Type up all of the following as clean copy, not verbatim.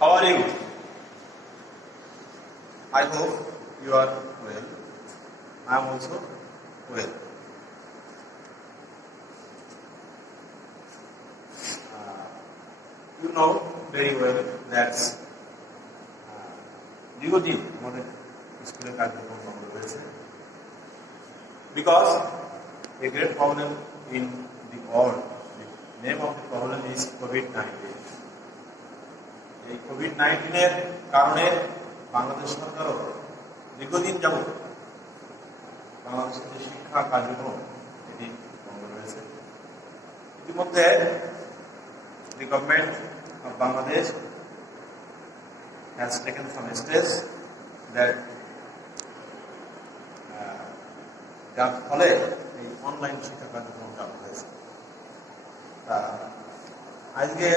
How are you? I hope you are well. I am also well. You know very well that দীর্ঘদিন আমাদের স্কুলের কার্যক্রম বন্ধ রয়েছে because a great problem in the world, the name of the problem is COVID-19. এই COVID-19 এর কারণে বাংলাদেশ সরকারও দীর্ঘদিন যাবত বাংলাদেশের যে শিক্ষা কার্যক্রম এটি বন্ধ রয়েছে। ইতিমধ্যে the government of Bangladesh has taken some steps that যার ফলে এই অনলাইন শিক্ষা কার্যক্রম চালু হয়েছে। আজকে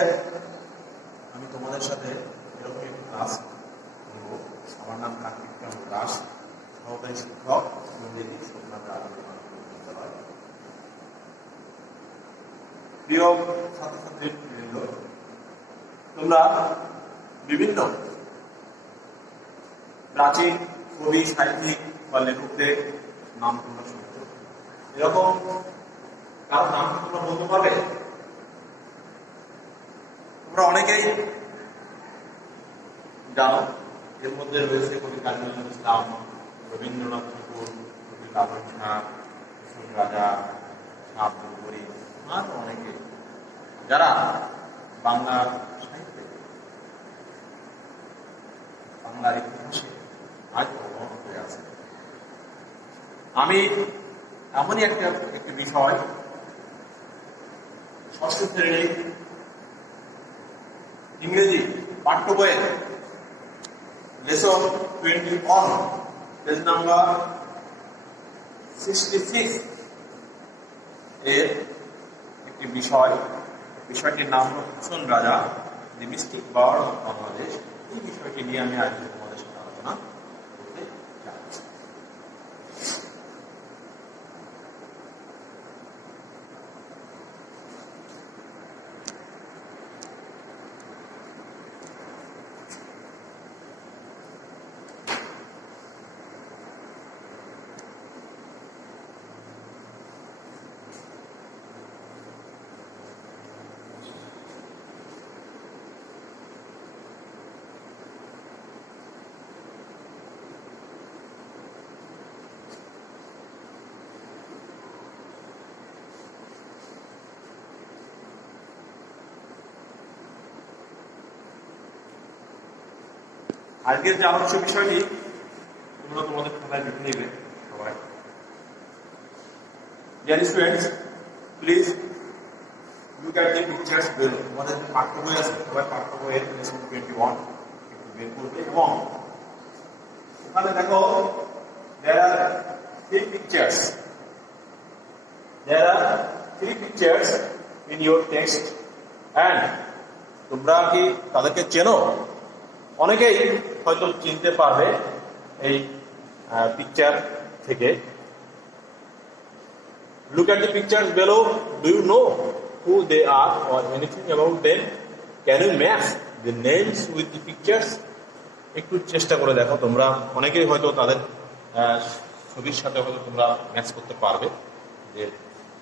আমি তোমাদের সাথে এরকম একটি ক্লাস করব। আমার নাম কার্তিক দাস, সহকারী শিক্ষক ইংরেজি বিদ্যালয়। প্রিয় ছাত্রছাত্রীবৃন্দ, তোমরা বিভিন্ন প্রাচীন কবি, সাহিত্যিক বা লেখকদের নাম তোমরা শুনছো। এরকম কারো নাম তোমরা বলতে পারবে? তোমরা অনেকেই জানো, এর মধ্যে রয়েছে কবি কাজী নজরুল ইসলাম, রবীন্দ্রনাথ ঠাকুর, কবি লালন শাহ, কুসুম রাজা, আব্দুল করিম, আর অনেকে যারা বাংলা সাহিত্যে, বাংলার ইতিহাসে আজ অবদান হয়ে আছে। আমি এমনই একটি বিষয় ষষ্ঠ শ্রেণীর ইংরেজি পাঠ্য বইয়ের লেসন 21 পেজ নাম্বার 66 এর একটি বিষয়টির নাম হল কুসুম রাজা, দি মিস্টিক বার্ড অফ বাংলাদেশ। এই বিষয়টি নিয়ে আমি আজ তোমাদের সাথে আলোচনা করতে যাচ্ছি। আজকের যে আলোচ্য বিষয়টি তোমরা তোমাদের খাতায় লিখে নেবে সবাই। Dear students, please look at the pictures below. তোমাদের পাঠ্য বই আছে, সবাই পাঠ্য বইয়ের লেসন 21 একটু বের করবে এবং ওখানে দেখো there are three pictures in your text and তোমরা কি তাদেরকে চেনো? অনেকেই হয়তো চিনতে পারবে এই পিকচার থেকে। Look at the pictures below. Do you know who they are or anything about them? Can you match the names with the pictures? একটু চেষ্টা করে দেখো তোমরা। অনেকেই হয়তো তাদের ছবির সাথে হয়তো তোমরা ম্যাচ করতে পারবে যে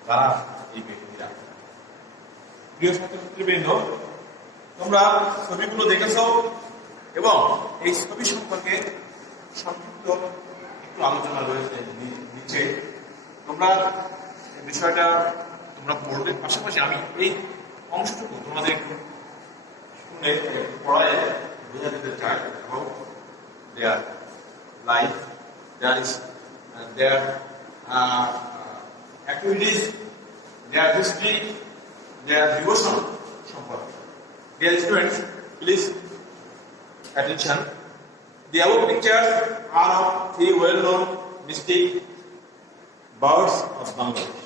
কারা এই ব্যক্তিরা। প্রিয় ছাত্রছাত্রীবৃন্দ, তোমরা ছবিগুলো দেখেছো এবং এই ছবি সম্পর্কে সংক্ষিপ্ত একটু আলোচনা রয়েছে নিচে। তোমরা বিষয়টা তোমরা পড়বে, পাশাপাশি আমি এই অংশটুকু তোমাদের একটু শুনে পড়ায় বোঝা দিতে চাই এবং their life, their activities, their history, their devotion সম্পর্কে। Dear students, please attention. The above pictures are of three well-known mystic birds of Bangladesh.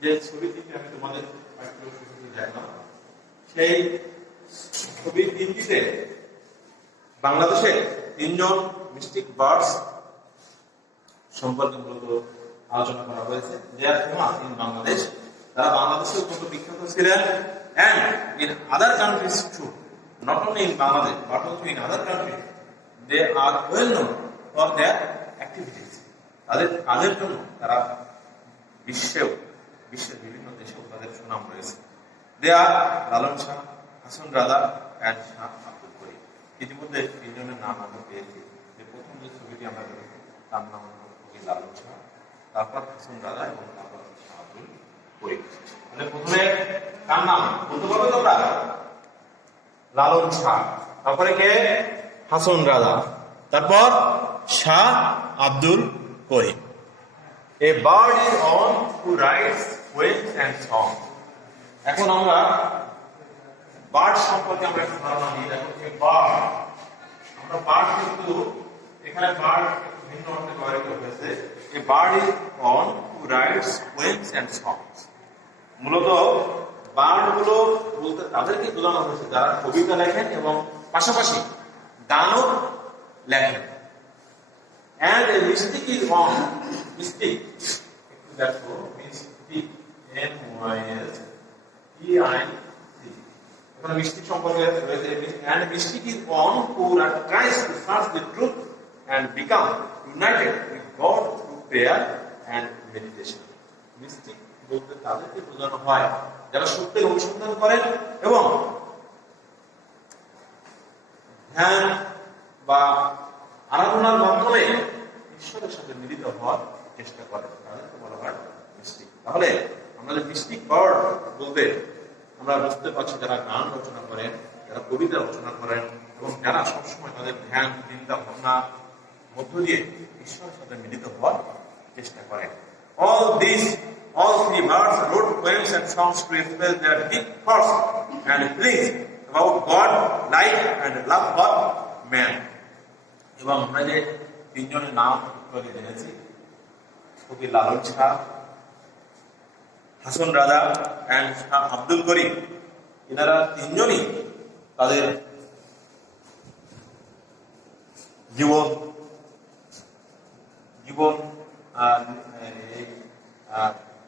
যে ছবিটিতে আমি তোমাদের দেখলাম, সেই ছবির তিনটিতে বাংলাদেশের তিনজন মিস্টিক বার্ডস সম্পর্কে মূলত আলোচনা করা হয়েছে। They are famous in Bangladesh. তারা বাংলাদেশে অত্যন্ত বিখ্যাত ছিলেন and in other countries too. not only in Bangladesh but also in other countries, they are well known for their activities. তাদের কাজের জন্য তারা বিশ্বের বিভিন্ন দেশেও তাদের সুনাম রয়েছে। দে আর লালন শাহ, হাসন রাজা অ্যান্ড শাহ আব্দুল করিম। ইতিমধ্যে তিনজনের নাম আমরা পেয়েছি। যে প্রথম যে ছবিটি আমরা দেখেছি তার নাম হল লালন শাহ, তারপর হাসন রাজা এবং তারপর শাহ আব্দুল করিম। মানে প্রথমে কার নাম বলতে পারবে তোমরা? লালন শাহ, তারপরে কে? হাসন রাজা, তারপর Shah Abdul Karim. A bird is on who writes poems and songs. এখন আমরা বার্ড সম্পর্কে আমরা একটু ধারণা নিই। দেখো যে বার্ড, আমরা বার্ড কিন্তু এখানে বার্ড একটু ভিন্ন অর্থে ব্যবহৃত হয়েছে। A bird is on who writes poems and songs. মূলত বার্ড গুলো বলতে তাদেরকে বোঝানো হয়েছে যারা কবিতা লেখেন এবং পাশাপাশি গানও লেখেন। And a mystic is on. Mystic. দেখো mystic, M-Y-S-T-I-C. এখানে mystic সম্পর্কে রয়েছে। And mystic is on who tries to search the truth and become united with God through prayer and meditation. Mystic বলতে তাদেরকে বোঝানো হয় যারা সত্যের অনুসন্ধান করেন এবং ধ্যান বা আরাধনার মাধ্যমে ঈশ্বরের সাথে মিলিত হওয়ার চেষ্টা করেন, তাদেরকে বলা হয় মিস্টিক। তাহলে আমরা যে মিস্টিক বার্ড বলতে আমরা বুঝতে পারছি যারা গান রচনা করেন, যারা কবিতা রচনা করেন এবং যারা সবসময় তাদের ধ্যান চিন্তা ভাবনা মধ্য দিয়ে ঈশ্বরের সাথে মিলিত হওয়ার চেষ্টা করেন। All three birds wrote poems and songs to express their deep thoughts and feelings about God, life and love for man. এবং আমরা যে তিনজনের নাম করে জেনেছি, কবি লালন শাহ, হাসন রাজা অ্যান্ড শাহ আব্দুল করিম, এনারা তিনজনই তাদের জীবন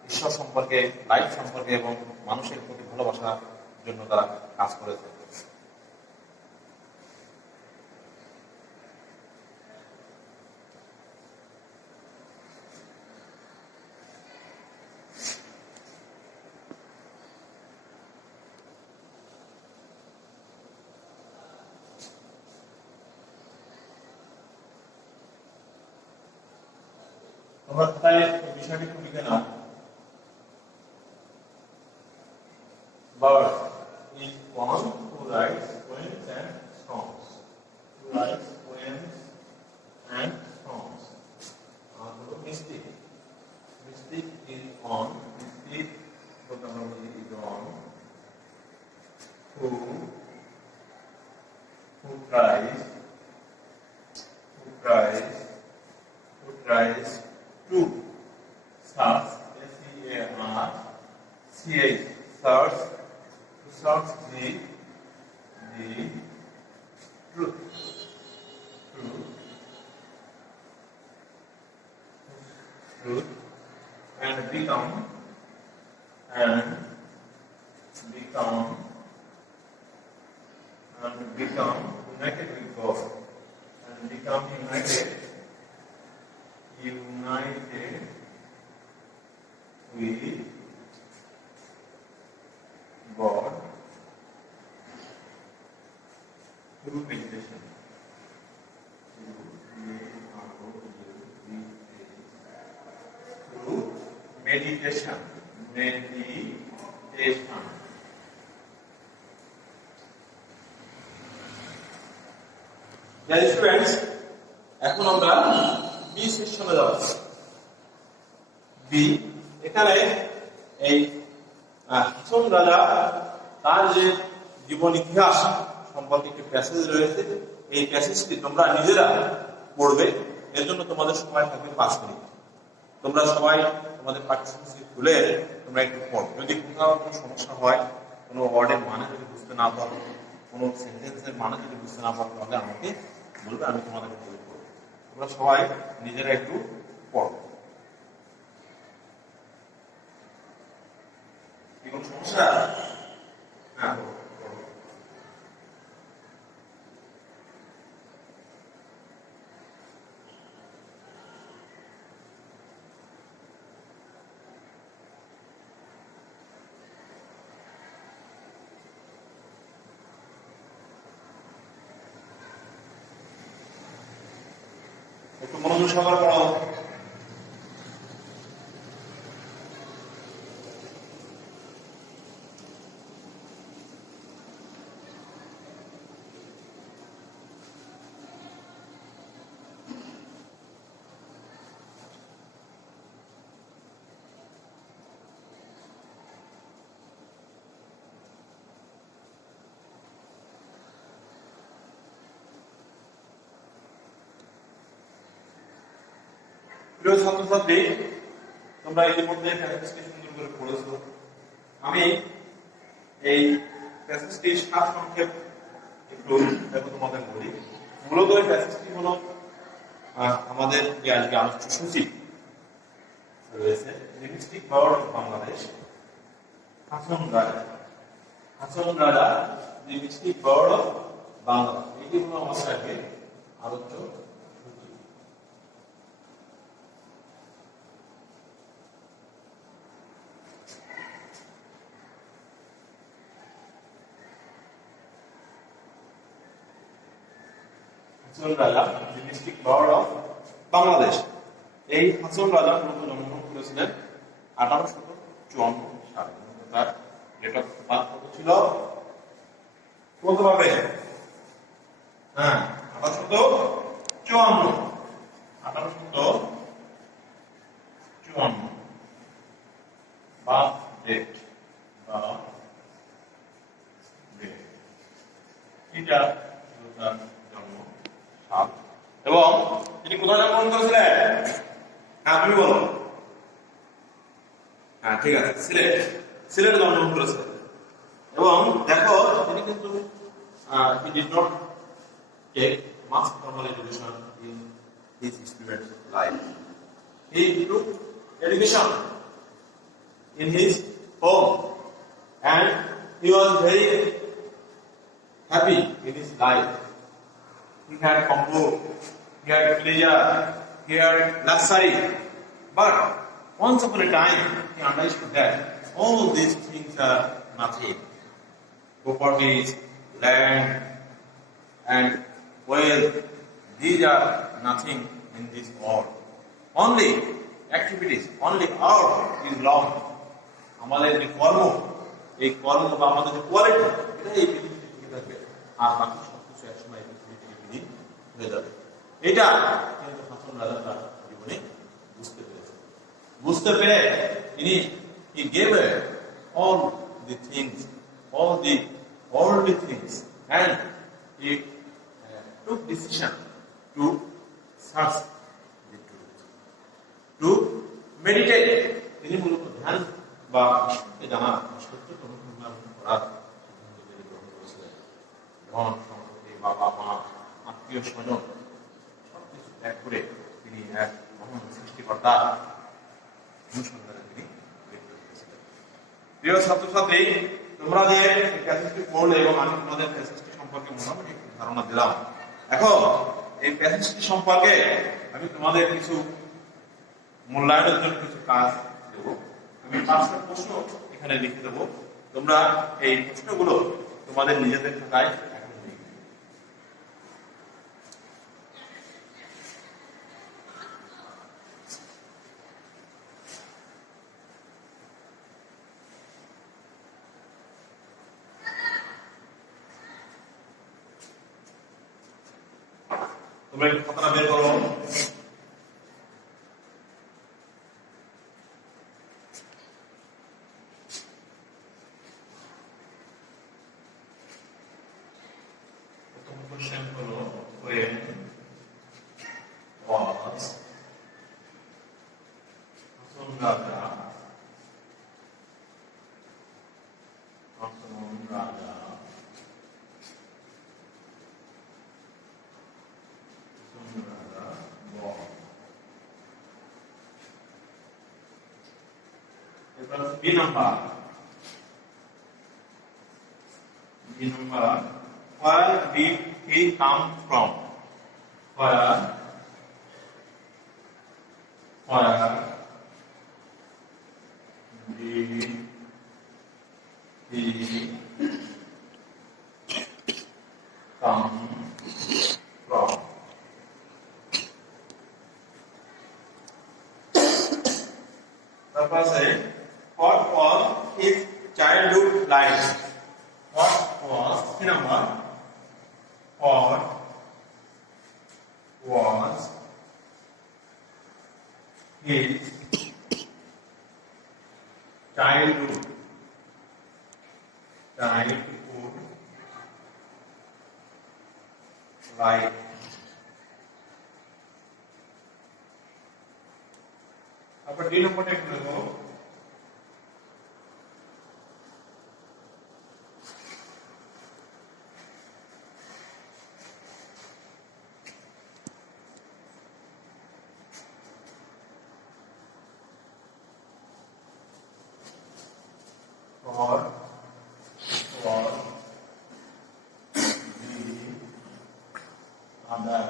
ঈশ্বর সম্পর্কে, লাইফ সম্পর্কে এবং মানুষের প্রতি ভালোবাসার জন্য তারা কাজ করেছে। তোমরা তাই বিষয়টি একটু লিখে নাও। Bird is one who writes poems and songs. Who writes poems and songs. Mystic. Mystic is on. Mystic is on. Who tries to search, S-E-A-R-C-H, search the truth and become united with God and become united with God through meditation. Through meditation. Dear students, এখন আমরা B সেকশনে যাব। B, এখানে এই হাসন রাজা তার যে জীবন ইতিহাস সম্পর্কে একটি প্যাসেজ রয়েছে। এই প্যাসেজটি তোমরা নিজেরা পড়বে, এর জন্য তোমাদের সময় থাকবে 5 মিনিট। তোমরা সবাই তোমাদের পাঠ্যসূচি খুলে তোমরা একটু পড়ো। যদি কোথাও কোনো সমস্যা হয়, কোনো ওয়ার্ডের মানে যদি বুঝতে না পারো, কোনো সেন্টেন্সের মানে যদি বুঝতে না পারো, তাহলে আমাকে বলবে, আমি তোমাদের বই পড়বো। তোমরা সবাই নিজেরা একটু পড়ো। কি কোনো সমস্যা? হ্যাঁ, একটু মনোযোগ সহকারে পড়ো। প্রিয় ছাত্রছাত্রী, তোমরা ইতিমধ্যে প্যাসেজটি সুন্দর করে পড়েছো। আমি এই প্যাসেজটির সার সংক্ষেপ একটু দেখো তোমাদের বলি। মূলত এই প্যাসেজটি হলো আমাদের যে আজকে আলোচ্য সূচি রয়েছে, linguistic power of Bangladesh, Hason Raja linguistic power of Bangladesh, এটি হলো আমাদের আজকে আলোচ্য সূচি। Hason Raja linguistic power of Bangladesh. এই হাসন রাজা মূলত জন্মগ্রহণ করেছিলেন 1854 সালে। তার ডেট অফ বার্থ কত ছিল বলতে পারবে? হ্যাঁ, 1854 বার্থ ডেট বা এটা তার জন্ম সাল। এবং তিনি কোথায় জন্মগ্রহণ করেছিলেন? হ্যাঁ, তুমি বলো। হ্যাঁ, ঠিক আছে, সিলেটে জন্মগ্রহণ করেছিলেন। এবং দেখো, তিনি কিন্তু he did not take much formal education in his student life. He took education in his home and he was very happy in his life. He had comfort, he had pleasure, he had luxury. But once upon a time, he understood that all these things are nothing. Properties, land, and wealth, these are nothing in this world. Only activities, only art is long. আমাদের যে কর্ম, এই কর্ম বা আমাদের যে quality, এটা এই পৃথিবীতে টিকে থাকবে, আর বাকি সবকিছু একসময় এই পৃথিবী থেকে বিলীন হয়ে যাবে। এটা কিন্তু হাসন রাজা তার জীবনে বুঝতে পেরে তিনি he gave all the things, all the worldly things, and he took decision to search the truth, to meditate. তিনি মূলত ধ্যান বা ঈশ্বরকে জানার, সত্যকে অনুসন্ধান করার সিদ্ধান্ত তিনি গ্রহণ করেছিলেন। ধন সম্পত্তি, বাবা মা, আত্মীয় স্বজন সবকিছু ত্যাগ করে তিনি এক মহান সৃষ্টিকর্তা অনুসন্ধানে তিনি লিপ্ত হয়েছিলেন। প্রিয় ছাত্রছাত্রী, তোমরা যে প্যাসেজটি পড়লে এবং আমি তোমাদের প্যাসেজটি সম্পর্কে মোটামুটি ধারণা দিলাম। এখন এই প্যাসেজটি সম্পর্কে আমি তোমাদের কিছু মূল্যায়নের জন্য কিছু কাজ দেব। আমি 5টা প্রশ্ন এখানে লিখে দেবো। তোমরা এই প্রশ্নগুলো তোমাদের নিজেদের খাতায় এখন লিখবে। তোমরা একটু খাতাটা বের করো। Question হলো, when was Hason Raja B number. Where did he come from? Where did he come from? তারপর আছে what was his childhood like? What was কি number? What was his childhood like? তারপর ডি নম্বরটা একটু দেখো। What was the other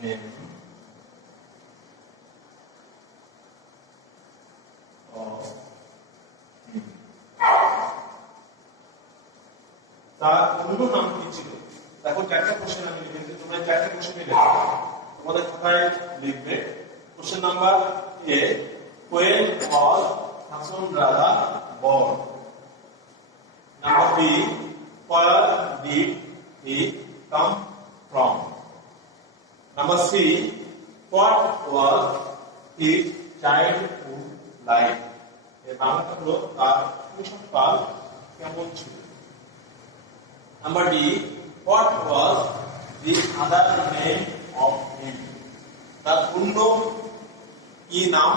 name of him? তার অন্য নাম কি ছিল? দেখো চারটা কোশ্চেন আমি লিখেছি, তোমরা চারটা কোশ্চেন লিখবে, তোমাদের খাতায় লিখবে। Question number A, when was Hasan Raza born? Number B, where did he come from? Number C, what was his childhood like? এই বাংলাটা হলো তার শৈশবকাল কেমন ছিল। Number D, what was the other name of him? তার অন্য কি নাম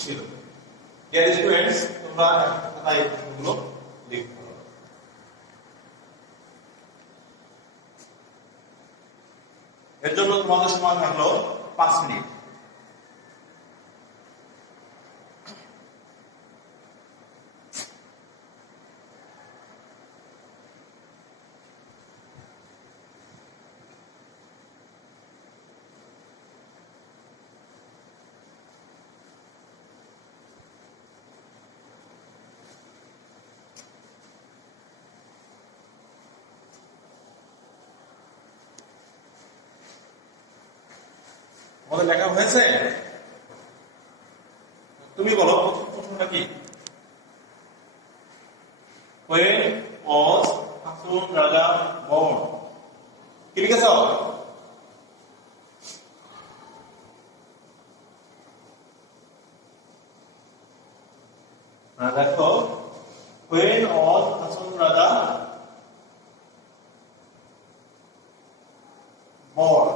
ছিল। ডিয়ার স্টুডেন্টস, তোমরা খাতায় এই প্রশ্নগুলো লিখতে হবে। এর জন্য তোমাদের সময় থাকলো 5 মিনিট। আমাদের লেখা হয়েছে? তুমি বলো প্রথমটা কি? When was Hasan Raza born? কি লিখেছ? দেখো, when was Hasan Raza born?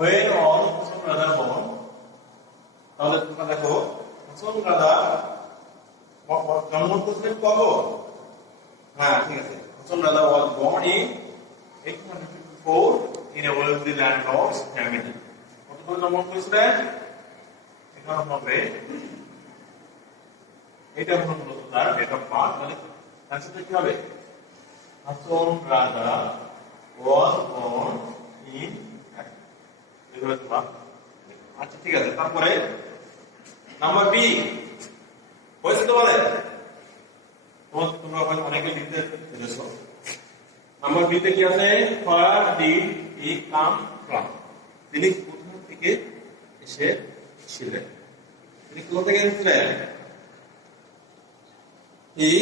When was Hasan Raza born? তাহলে তোমরা দেখো হাসান রাজা জন্ম করলেন কবে? হ্যাঁ, ঠিক আছে। হাসান রাজা was born in 1854 in a wealthy landlord's family. কত সালে জন্ম হয়েছিলেন? 1990। এটা হলো মূলত তার ডেট অফ বার্থ। মানে অ্যান্সারটা কি হবে? হাসান রাজা was born in, আচ্ছা ঠিক আছে। তারপরে নাম্বার বি হয়েছে তোমাদের? তোমরা হয়তো অনেকে লিখতে পেরেছো। নাম্বার বি তে কি আছে? where did he come from? তিনি কোথা থেকে এসেছিলেন? তিনি কোথা থেকে এসেছিলেন? he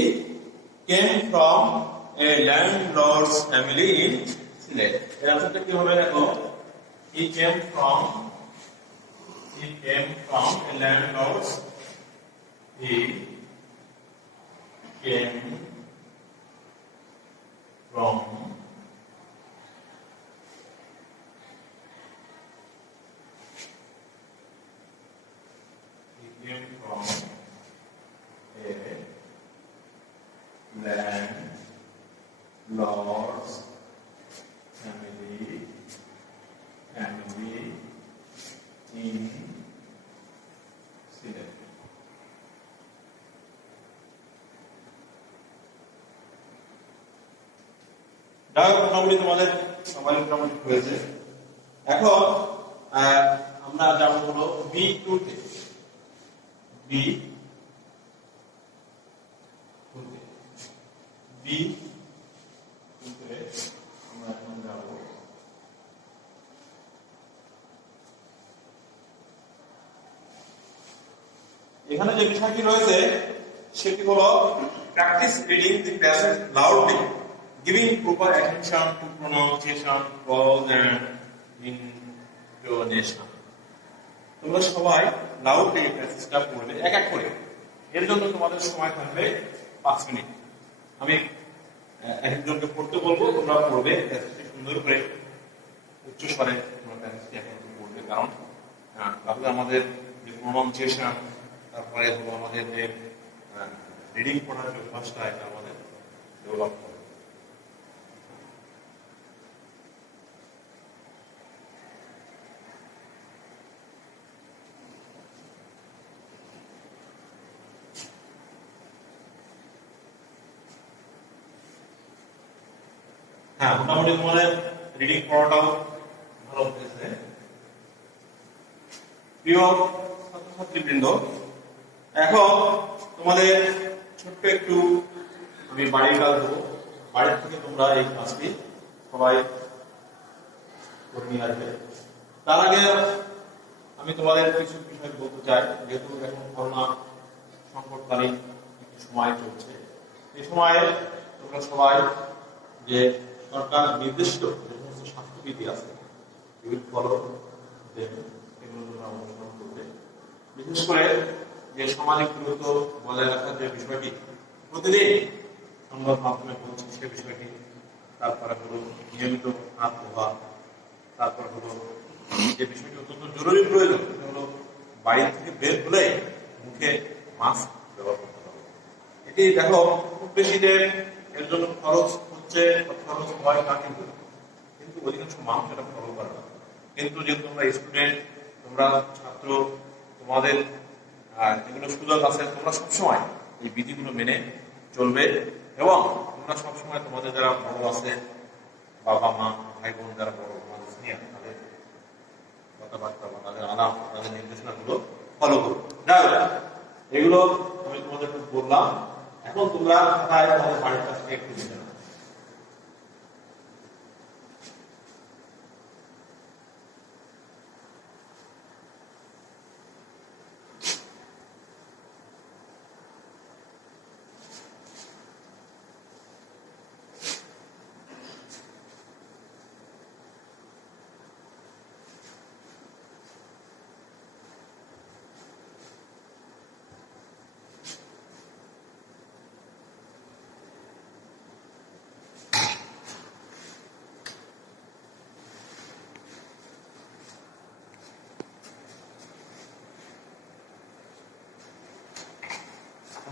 came from a landlord's family in Sylhet. এর আনসারটা কি হবে দেখো? He came from a landlord's. He came from a landlord's family in Sylhet. যাই হোক, মোটামুটি তোমাদের সবাই মোটামুটি হয়েছে। এখন আমরা যাবো হলো B2 তে। B2 তে আমরা এখন যাবো। এখানে যে বিষয়টি রয়েছে সেটি হলো practice reading the passage loudly, giving proper attention to pronunciation, clause and intonation. তোমরা সবাই লাউডলি প্যাসেজটা পড়বে এক এক করে। এর জন্য তোমাদের সময় থাকবে 5 মিনিট। আমি একজনকে পড়তে বলবো, তোমরা পড়বে প্যাসেজটি সুন্দর করে উচ্চ স্বরে তোমরা প্যাসেজটি এখন পড়বে, কারণ তাহলে আমাদের যে প্রোনাউন্সিয়েশন, তারপরে হলো আমাদের যে রিডিং পড়ার যে অভ্যাসটা, এটা আমাদের ডেভেলপ হবে। হ্যাঁ, মোটামুটি তোমাদের রিডিং পড়াটাও ভালো হয়েছে। প্রিয় ছাত্রছাত্রীবৃন্দ, এখন তোমাদের ছোট্ট একটু আমি বাড়ির কাজ দেবো। বাড়ির থেকে তোমরা এই কাজটি সবাই করে নিয়ে আসবে। তার আগে আমি তোমাদের কিছু বিষয় বলতে চাই। যেহেতু এখন করোনা সংকটকালীন একটি সময় চলছে, এই সময়ে তোমরা সবাই যে সরকার নির্দিষ্ট যে সমস্ত স্বাস্থ্যবিধি আছে এগুলো ফলো দেবে, এগুলো তোমরা অনুসরণ করবে। বিশেষ করে যে সামাজিক দূরত্ব বজায় রাখার যে বিষয়টি প্রতিদিন সংবাদ মাধ্যমে বলছে সে বিষয়টি, তারপরে হলো নিয়মিত হাত ধোয়া, তারপর হলো যে বিষয়টি অত্যন্ত জরুরি প্রয়োজন সেটা হলো বাইরে থেকে বের হলে মুখে মাস্ক ব্যবহার করতে হবে। এটি দেখো খুব বেশি যে এর জন্য খরচ হচ্ছে, খরচ হয় তা কিন্তু অধিকাংশ মানুষ এটা ফলো করে না। কিন্তু যেহেতু তোমরা স্টুডেন্ট, তোমরা ছাত্র, তোমাদের যেগুলো সুযোগ আছে, তোমরা সবসময় এই বিধিগুলো মেনে চলবে এবং তোমরা সবসময় তোমাদের যারা বড় আছে, বাবা মা ভাই বোন যারা বড় তোমাদের সিনিয়র, তাদের কথাবার্তা বা তাদের আলাপ, তাদের নির্দেশনাগুলো ফলো করবে। যাই হোক, এগুলো আমি তোমাদের বললাম। এখন তোমরা তোমাদের বাড়ির কাছ থেকে একটু জেনে নাও।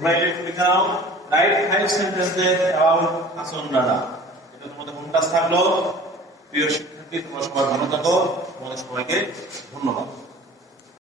Write it down. Write 5 sentences about Hasan Dada. এটা তোমাদের হোমটাস্ক থাকলো। প্রিয় শিক্ষার্থী, তোমরা সবাই ভালো থাকো। তোমাদের সবাইকে ধন্যবাদ।